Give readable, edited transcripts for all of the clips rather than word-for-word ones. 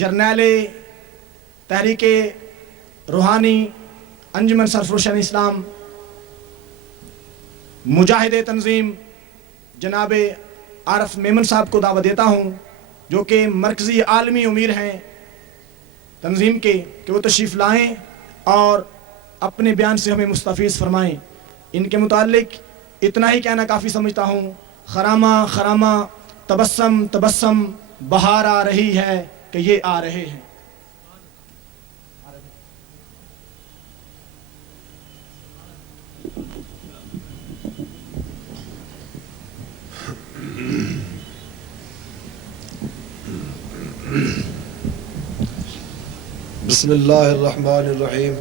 جرنیل تحریک روحانی انجمن سرفروشان اسلام مجاہد تنظیم جناب عارف میمن صاحب کو دعوت دیتا ہوں، جو کہ مرکزی عالمی امیر ہیں تنظیم کے، کہ وہ تشریف لائیں اور اپنے بیان سے ہمیں مستفیض فرمائیں۔ ان کے متعلق اتنا ہی کہنا کافی سمجھتا ہوں، خرامہ خرامہ تبسم تبسم بہار آ رہی ہے کہ یہ آ رہے ہیں۔ بسم اللہ الرحمن الرحیم۔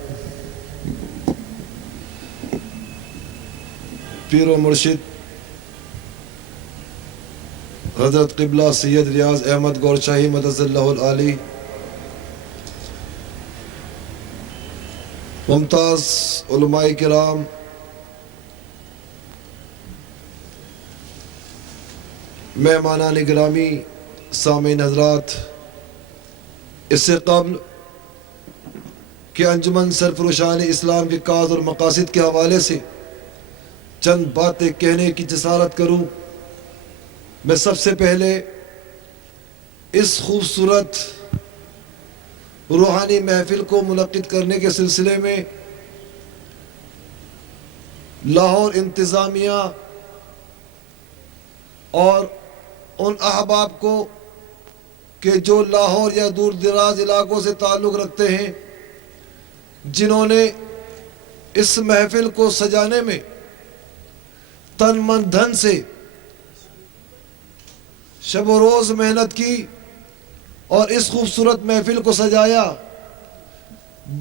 پیر و مرشد حضرت قبلہ سید ریاض احمد گور شاہی مدد اللہ العالی، ممتاز علماء کرام، مہمانان گرامی، سامعین حضرات، اس سے قبل کہ انجمن سرفروشان اسلام کے کاز اور مقاصد کے حوالے سے چند باتیں کہنے کی جسارت کروں، میں سب سے پہلے اس خوبصورت روحانی محفل کو منعقد کرنے کے سلسلے میں لاہور انتظامیہ اور ان احباب کو کہ جو لاہور یا دور دراز علاقوں سے تعلق رکھتے ہیں، جنہوں نے اس محفل کو سجانے میں تن من دھن سے شب و روز محنت کی اور اس خوبصورت محفل کو سجایا،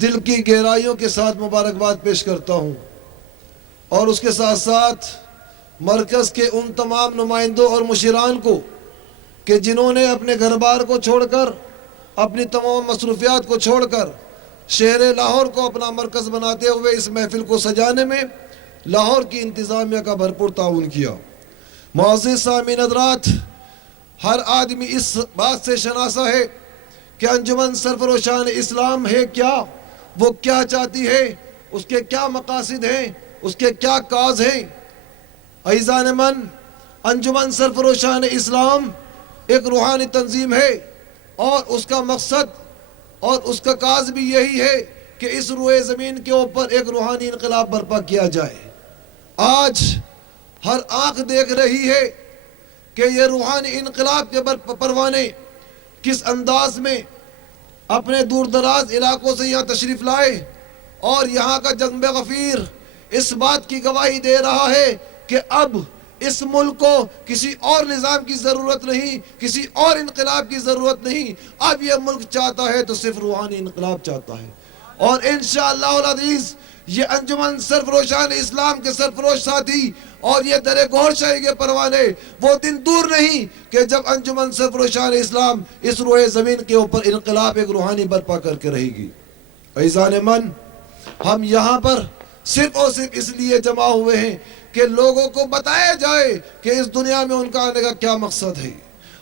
دل کی گہرائیوں کے ساتھ مبارکباد پیش کرتا ہوں، اور اس کے ساتھ ساتھ مرکز کے ان تمام نمائندوں اور مشیران کو کہ جنہوں نے اپنے گھر بار کو چھوڑ کر، اپنی تمام مصروفیات کو چھوڑ کر شہر لاہور کو اپنا مرکز بناتے ہوئے اس محفل کو سجانے میں لاہور کی انتظامیہ کا بھرپور تعاون کیا۔ معزز سامعین حضرات، ہر آدمی اس بات سے شناسا ہے کہ انجمن سرفروشان اسلام ہے کیا، وہ کیا چاہتی ہے، اس کے کیا مقاصد ہیں، اس کے کیا کاز ہیں۔ عزیزان من، انجمن سرفروشان اسلام ایک روحانی تنظیم ہے، اور اس کا مقصد اور اس کا کاز بھی یہی ہے کہ اس روئے زمین کے اوپر ایک روحانی انقلاب برپا کیا جائے۔ آج ہر آنکھ دیکھ رہی ہے کہ یہ روحانی انقلاب کے پروانے کس انداز میں اپنے دور دراز علاقوں سے یہاں تشریف لائے، اور یہاں کا جنب غفیر اس بات کی گواہی دے رہا ہے کہ اب اس ملک کو کسی اور نظام کی ضرورت نہیں، کسی اور انقلاب کی ضرورت نہیں، اب یہ ملک چاہتا ہے تو صرف روحانی انقلاب چاہتا ہے۔ اور انشاءاللہ العزیز یہ انجمن سرفروشان اسلام کے سرفروش ساتھی اور یہ در گور شاہی کے پروانے، وہ دن دور نہیں کہ جب انجمن سرفروشان اسلام اس روئے زمین کے اوپر انقلاب ایک روحانی برپا کر کے رہے گی۔ عزیزان من، ہم یہاں پر صرف اور صرف اس لیے جمع ہوئے ہیں کہ لوگوں کو بتایا جائے کہ اس دنیا میں ان کا آنے کا کیا مقصد ہے۔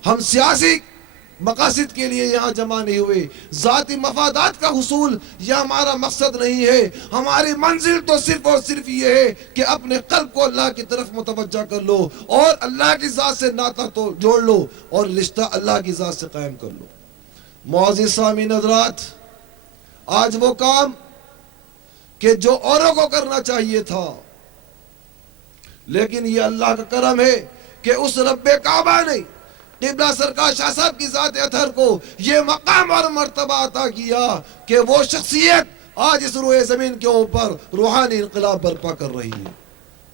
ہم سیاسی مقاصد کے لیے یہاں جمع نہیں ہوئے، ذاتی مفادات کا حصول یہ ہمارا مقصد نہیں ہے۔ ہماری منزل تو صرف اور صرف یہ ہے کہ اپنے قلب کو اللہ کی طرف متوجہ کر لو اور اللہ کی ذات سے ناطہ تو جوڑ لو اور رشتہ اللہ کی ذات سے قائم کر لو۔ معزز سامعین حضرات، آج وہ کام کہ جو اوروں کو کرنا چاہیے تھا، لیکن یہ اللہ کا کرم ہے کہ اس رب کعبہ نے قبلہ سرکار شاہ صاحب کی ذات اطہر کو یہ مقام اور مرتبہ عطا کیا کہ وہ شخصیت آج اس روئے زمین کے اوپر روحانی انقلاب برپا کر رہی ہے۔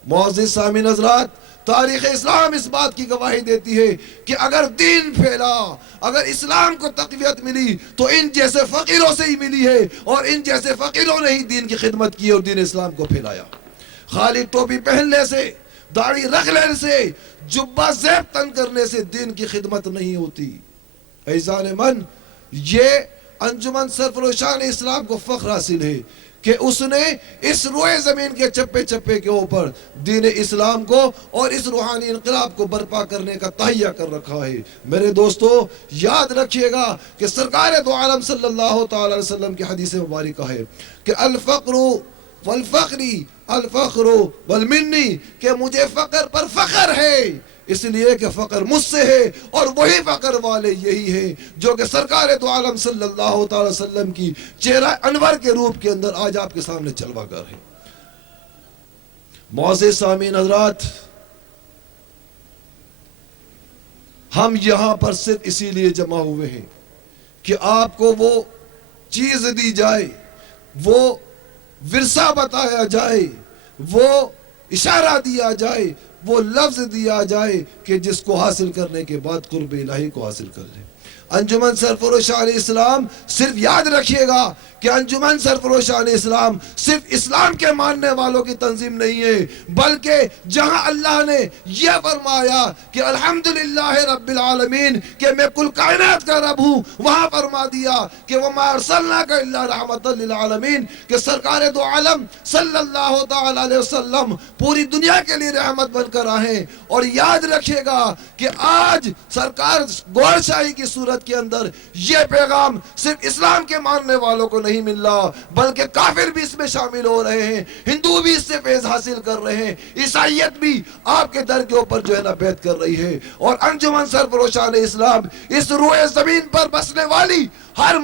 معزز سامعین حضرات، تاریخ اسلام اس بات کی گواہی دیتی ہے کہ اگر دین پھیلا، اگر اسلام کو تقویت ملی تو ان جیسے فقیروں سے ہی ملی ہے، اور ان جیسے فقیروں نے ہی دین کی خدمت کی اور دین اسلام کو پھیلایا۔ خالی ٹوپی پہننے سے، داڑھی رکھ لینے سے، جبہ زیب تن کرنے سے دین کی خدمت نہیں ہوتی۔ عزیزان من، یہ انجمن سرفروشان اسلام کو فخر حاصل ہے کہ اس نے اس روئے زمین کے چپے چپے کے اوپر دین اسلام کو اور اس روحانی انقلاب کو برپا کرنے کا تہیہ کر رکھا ہے۔ میرے دوستو یاد رکھیے گا کہ سرکار دو عالم صلی اللہ تعالی علیہ وسلم کی حدیث مبارکہ ہے کہ الفقر والفقری الفقر والمنی، کہ مجھے فقر پر فخر ہے، اس لیے کہ فقر مجھ سے ہے، اور وہی فقر والے یہی ہیں جو کہ سرکار دو عالم صلی اللہ تعالی وسلم کی چہرہ انور کے روپ کے اندر آج آپ کے سامنے جلوہ گر ہے۔ معزز سامعین حضرات، ہم یہاں پر صرف اسی لیے جمع ہوئے ہیں کہ آپ کو وہ چیز دی جائے، وہ ورثہ بتایا جائے، وہ اشارہ دیا جائے، وہ لفظ دیا جائے کہ جس کو حاصل کرنے کے بعد قرب الہی کو حاصل کر لیں۔ انجمن سرفروشان اسلام، صرف یاد رکھیے گا کہ انجمن سرفروشان اسلام صرف اسلام کے ماننے والوں کی تنظیم نہیں ہے، بلکہ جہاں اللہ نے یہ فرمایا کہ الحمدللہ رب العالمین کہ میں کل کائنات کا رب ہوں، وہاں فرما دیا کہ وما ارسلناک الا رحمتا للعالمین، کہ سرکار دو عالم صلی اللہ تعالی علیہ وسلم پوری دنیا کے لیے رحمت بن کر آئے۔ اور یاد رکھیے گا کہ آج سرکار گور شاہی کی صورت کے اندر یہ پیغام صرف اسلام کے ماننے والوں کو نہیں مل رہا، بلکہ کافر بھی اس میں شامل ہو رہے ہیں، ہندو بھی اس سے فیض حاصل کر رہے ہیں، عیسائیت بھی آپ کے در کے اوپر جو ہے نا بیعت کر رہی ہے۔ اور انجمن سرفروشان اسلام اس روئے زمین پر بسنے والی ہر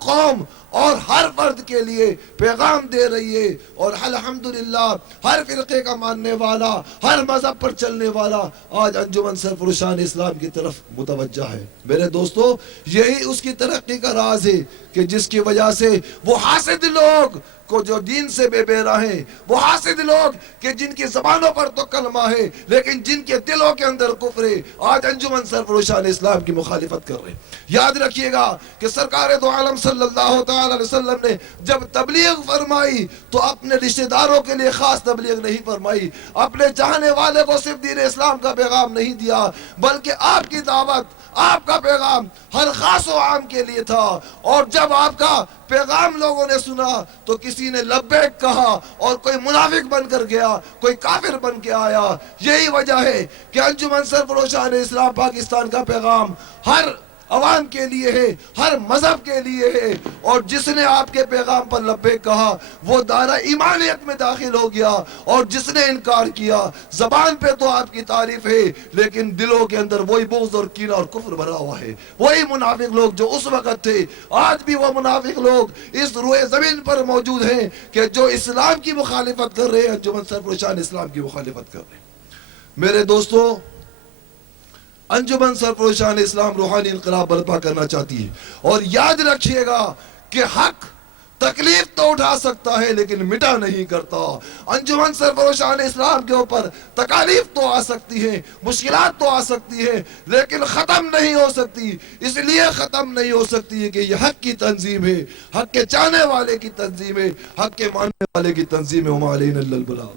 قوم اور ہر فرد کے لیے پیغام دے رہی ہے، اور الحمدللہ ہر فرقے کا ماننے والا، ہر مذہب پر چلنے والا آج انجمن سرفروشان اسلام کی طرف متوجہ ہے۔ میرے دوستو یہی اس کی ترقی کا راز ہے کہ جس کی وجہ سے وہ حاسد لوگ کو جو دین سے بے بہرا ہیں، وہ حاسد لوگ کہ جن کی زبانوں پر تو کلمہ ہے لیکن جن کے دلوں کے اندر کفر ہے، آج انجمن سرفروشان اسلام کی مخالفت کر رہے ہیں۔ یاد رکھیے گا کہ سرکار دو عالم صلی اللہ تعالی علیہ وسلم نے جب تبلیغ فرمائی تو اپنے رشتہ داروں کے لیے خاص تبلیغ نہیں فرمائی، اپنے چاہنے والے کو صرف دین اسلام کا پیغام نہیں دیا، بلکہ آپ کی دعوت، آپ کا پیغام ہر خاص و عام کے لیے تھا۔ اور جب آپ کا پیغام لوگوں نے سنا تو کسی نے لبیک کہا اور کوئی منافق بن کر گیا، کوئی کافر بن کے آیا۔ یہی وجہ ہے کہ انجمن سرفروشان اسلام پاکستان کا پیغام ہر عوام کے لیے ہے، ہر مذہب کے لیے ہے، اور جس نے آپ کے پیغام پر لبیک کہا وہ دائرہ ایمانیت میں داخل ہو گیا، اور جس نے انکار کیا زبان پہ تو آپ کی تعریف ہے لیکن دلوں کے اندر وہی بغض اور کینہ اور کفر بھرا ہوا ہے۔ وہی منافق لوگ جو اس وقت تھے، آج بھی وہ منافق لوگ اس روئے زمین پر موجود ہیں کہ جو اسلام کی مخالفت کر رہے ہیں، انجمن سرفروشان اسلام کی مخالفت کر رہے ہیں۔ میرے دوستو انجمن سرفروشان اسلام روحانی انقلاب برپا کرنا چاہتی ہے، اور یاد رکھیے گا کہ حق تکلیف تو اٹھا سکتا ہے لیکن مٹا نہیں کرتا۔ انجمن سرفروشان اسلام کے اوپر تکالیف تو آ سکتی ہیں، مشکلات تو آ سکتی ہیں، لیکن ختم نہیں ہو سکتی۔ اس لیے ختم نہیں ہو سکتی ہے کہ یہ حق کی تنظیم ہے، حق کے چاہنے والے کی تنظیم ہے، حق کے ماننے والے کی تنظیم ہے۔ وما علینا الا البلاغ۔